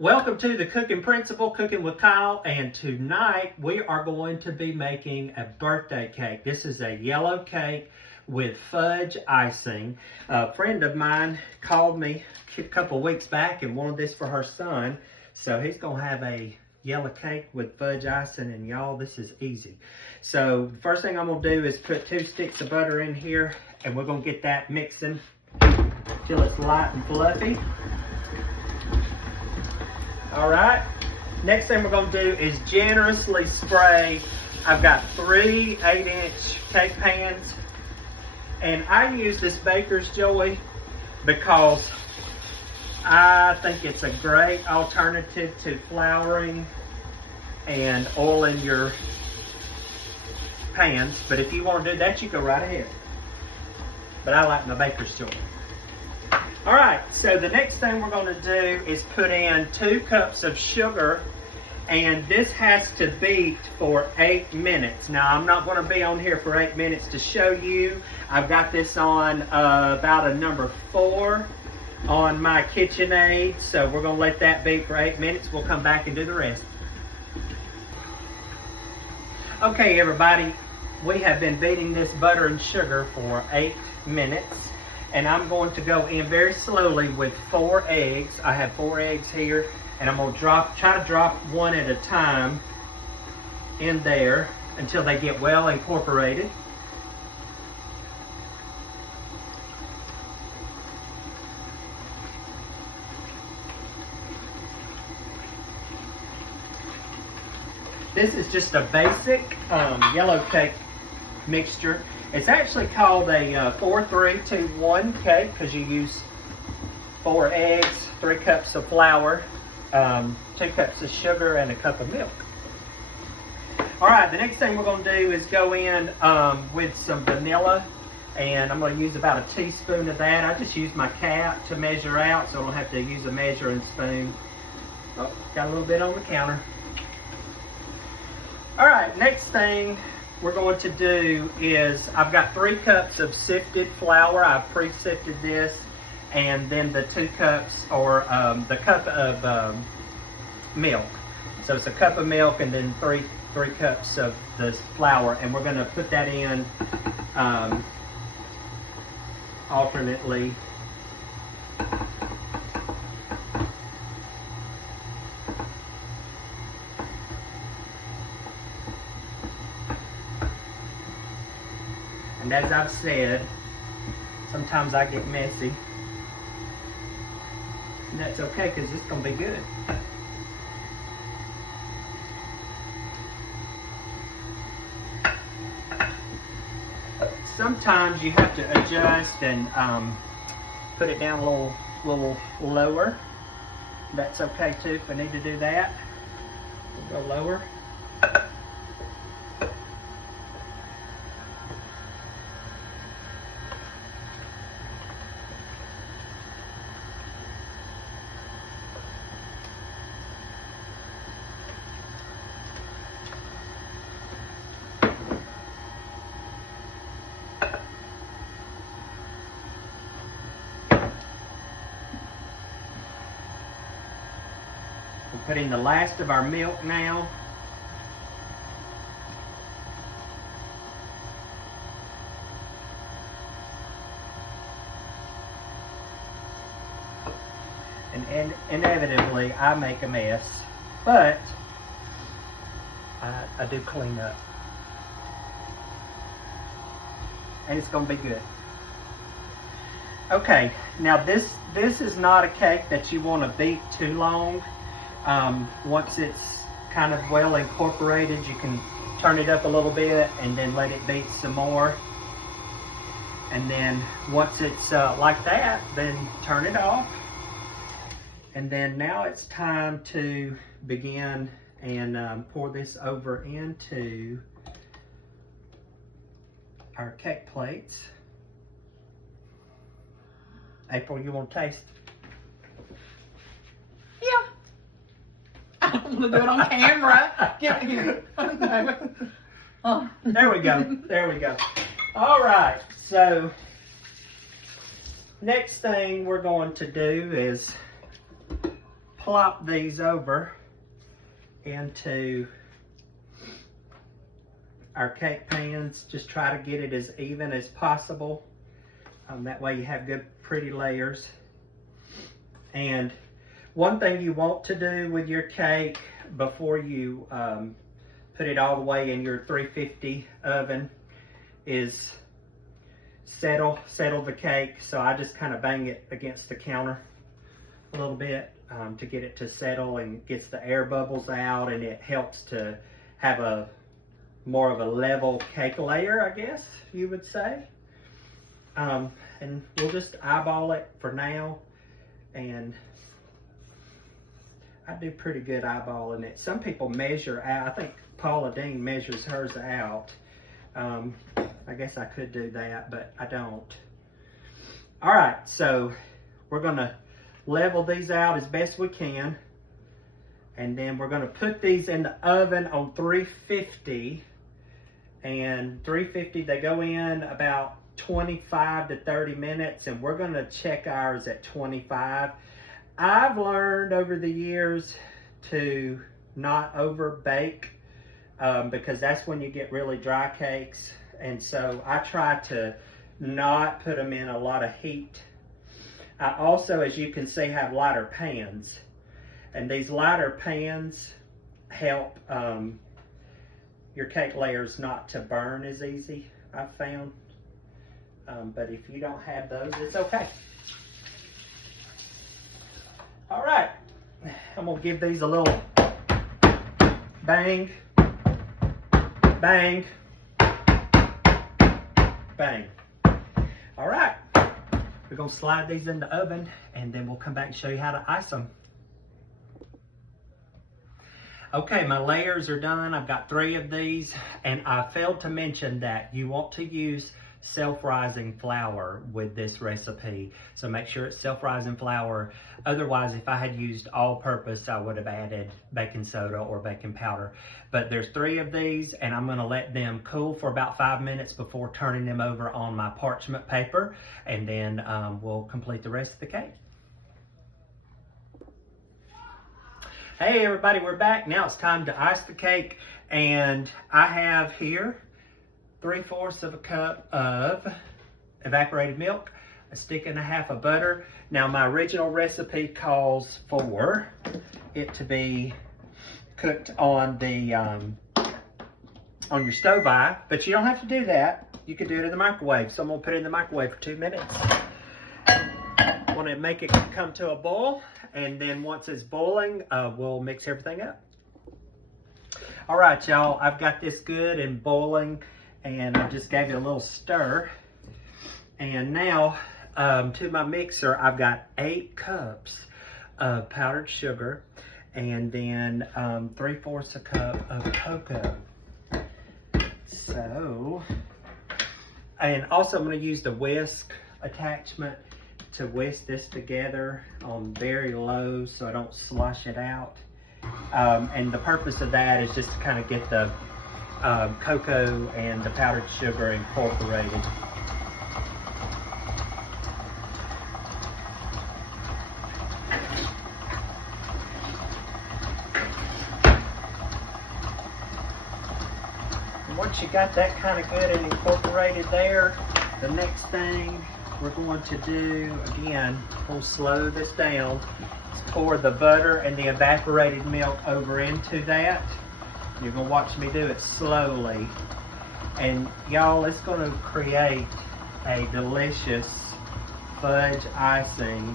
Welcome to the Cooking Principle, Cooking with Kyle, and tonight we are going to be making a birthday cake. This is a yellow cake with fudge icing. A friend of mine called me a couple weeks back and wanted this for her son, so he's going to have a yellow cake with fudge icing, and y'all, this is easy. So the first thing I'm going to do is put 2 sticks of butter in here, and we're going to get that mixing till it's light and fluffy. All right, next thing we're gonna do is generously spray. I've got 3 8-inch cake pans, and I use this Baker's Joy because I think it's a great alternative to flouring and oiling your pans. But if you want to do that, you go right ahead. But I like my Baker's Joy. All right, so the next thing we're going to do is put in 2 cups of sugar, and this has to beat for 8 minutes. Now, I'm not going to be on here for 8 minutes to show you. I've got this on about a number 4 on my KitchenAid, so we're going to let that beat for 8 minutes. We'll come back and do the rest. Okay, everybody, we have been beating this butter and sugar for 8 minutes. And I'm going to go in very slowly with 4 eggs. I have 4 eggs here, and I'm going to try to drop one at a time in there until they get well incorporated. This is just a basic yellow cake mixture. It's actually called a 4-3-2-1 cake because you use 4 eggs, 3 cups of flour, 2 cups of sugar, and a cup of milk. All right, the next thing we're going to do is go in with some vanilla, and I'm going to use about a teaspoon of that. I just use my cap to measure out, so I don't have to use a measuring spoon. Oh, got a little bit on the counter. All right, next thing we're going to do is, I've got 3 cups of sifted flour. I've pre-sifted this, and then the 2 cups, or the cup of milk. So it's a cup of milk and then 3 cups of the flour, and we're going to put that in alternately. And as I've said, sometimes I get messy. And that's okay, because it's going to be good. Sometimes you have to adjust and put it down a little lower. That's okay too if I need to do that. We'll go lower. We're putting the last of our milk now. And inevitably, I make a mess, but I do clean up. And it's going to be good. Okay, now this is not a cake that you want to beat too long. Once it's kind of well incorporated, you can turn it up a little bit and then let it beat some more. And then once it's like that, then turn it off. And then now it's time to begin and pour this over into our cake plates. April, you want to taste? Yeah. I don't want to do it on camera. Get here. Oh. There we go. There we go. All right. So next thing we're going to do is plop these over into our cake pans. Just try to get it as even as possible. That way you have good, pretty layers. And one thing you want to do with your cake before you put it all the way in your 350 oven is settle the cake. So I just kind of bang it against the counter a little bit to get it to settle, and gets the air bubbles out, and it helps to have a more of a level cake layer, I guess you would say. And we'll just eyeball it for now, and I do pretty good eyeballing it. Some people measure out. I think Paula Dean measures hers out. I guess I could do that, but I don't. All right, so we're gonna level these out as best we can, and then we're gonna put these in the oven on 350. And 350, they go in about 25 to 30 minutes, and we're gonna check ours at 25. I've learned over the years to not over bake because that's when you get really dry cakes. And so I try to not put them in a lot of heat. I also, as you can see, have lighter pans. And these lighter pans help your cake layers not to burn as easy, I've found. But if you don't have those, it's okay. All right, I'm gonna give these a little bang, bang, bang. All right, we're gonna slide these in the oven, and then we'll come back and show you how to ice them. Okay, my layers are done. I've got 3 of these, and I failed to mention that you want to use self-rising flour with this recipe. So make sure it's self-rising flour. Otherwise, if I had used all-purpose, I would have added baking soda or baking powder. But there's 3 of these, and I'm gonna let them cool for about 5 minutes before turning them over on my parchment paper, and then we'll complete the rest of the cake. Hey everybody, we're back. Now it's time to ice the cake, and I have here 3/4 of a cup of evaporated milk, a stick and a half of butter. Now my original recipe calls for it to be cooked on the on your stove eye, but you don't have to do that. You can do it in the microwave. So I'm gonna put it in the microwave for 2 minutes. I want to make it come to a boil, and then once it's boiling, we'll mix everything up. All right, y'all, I've got this good and boiling, and I just gave it a little stir. And now to my mixer, I've got 8 cups of powdered sugar, and then 3/4 a cup of cocoa. So, and also I'm going to use the whisk attachment to whisk this together on very low so I don't slosh it out. And the purpose of that is just to kind of get the cocoa and the powdered sugar incorporated. And once you got that kind of good and incorporated there, the next thing we're going to do, again, we'll slow this down, is pour the butter and the evaporated milk over into that. You're gonna watch me do it slowly. And y'all, it's gonna create a delicious fudge icing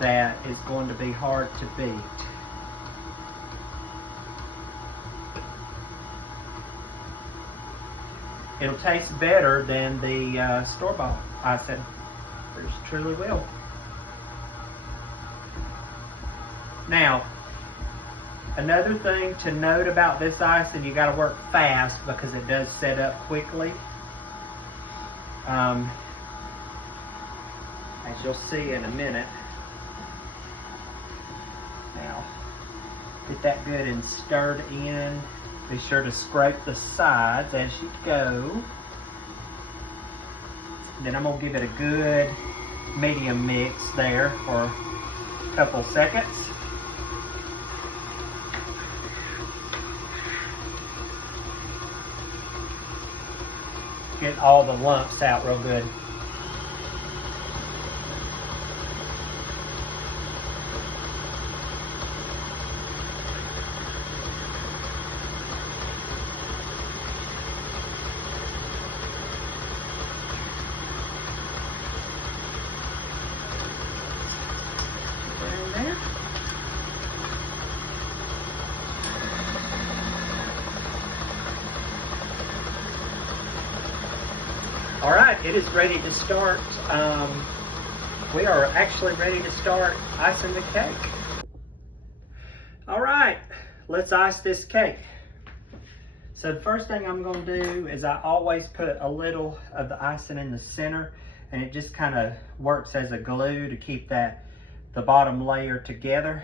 that is going to be hard to beat. It'll taste better than the store-bought icing. It truly will. Now, another thing to note about this icing, you got to work fast because it does set up quickly. As you'll see in a minute. Now, get that good and stirred in. Be sure to scrape the sides as you go. Then I'm gonna give it a good medium mix there for couple seconds. Get all the lumps out real good. There. All right, it is ready to start. We are actually ready to start icing the cake. All right, let's ice this cake. So the first thing I'm gonna do is I always put a little of the icing in the center, and it just kind of works as a glue to keep the bottom layer together.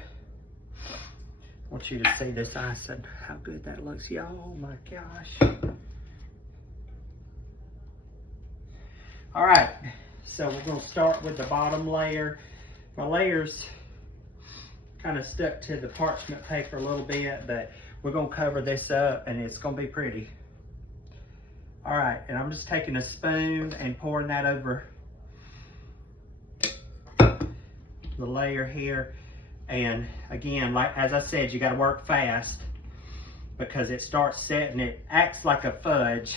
I want you to see this icing, how good that looks, y'all. Oh my gosh. All right, so we're gonna start with the bottom layer. My layer's kind of stuck to the parchment paper a little bit, but we're gonna cover this up and it's gonna be pretty. All right, and I'm just taking a spoon and pouring that over the layer here. And again, like as I said, you gotta work fast because it starts setting, it acts like a fudge,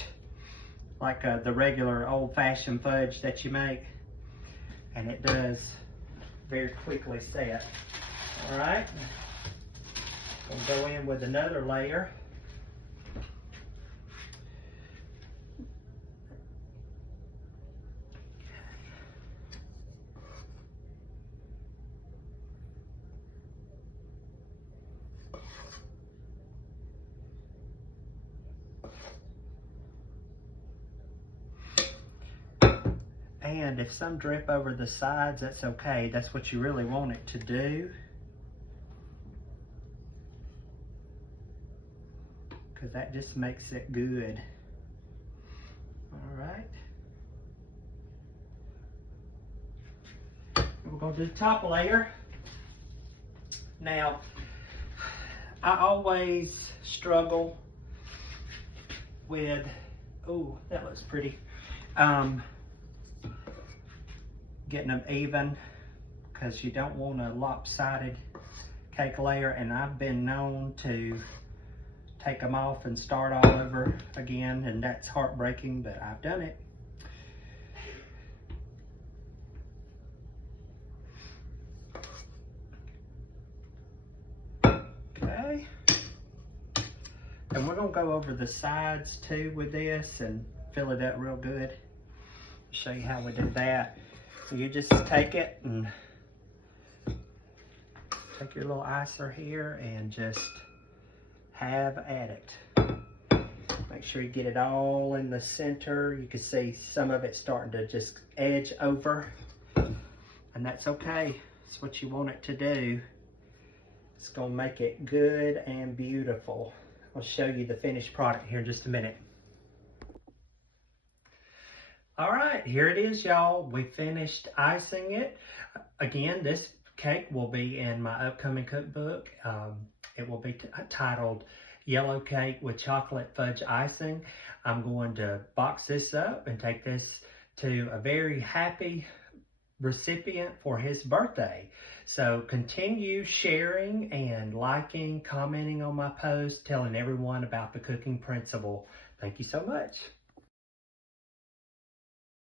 like the regular old-fashioned fudge that you make, and it does very quickly set. All right, we'll go in with another layer. And if some drip over the sides, that's okay. That's what you really want it to do, because that just makes it good. All right. We're gonna do the top layer. Now, I always struggle with, oh, that looks pretty. Getting them even, because you don't want a lopsided cake layer, and I've been known to take them off and start all over again, and that's heartbreaking, but I've done it. Okay, and we're gonna go over the sides too with this and fill it up real good. Show you how we do that. So you just take it and take your little icer here and just have at it. Make sure you get it all in the center. You can see some of it starting to just edge over, and that's okay. It's what you want it to do. It's gonna make it good and beautiful. I'll show you the finished product here in just a minute. All right, here it is, y'all. We finished icing it. Again, this cake will be in my upcoming cookbook. It will be titled Yellow Cake with Chocolate Fudge Icing. I'm going to box this up and take this to a very happy recipient for his birthday. So continue sharing and liking, commenting on my post, telling everyone about the cooking principle. Thank you so much.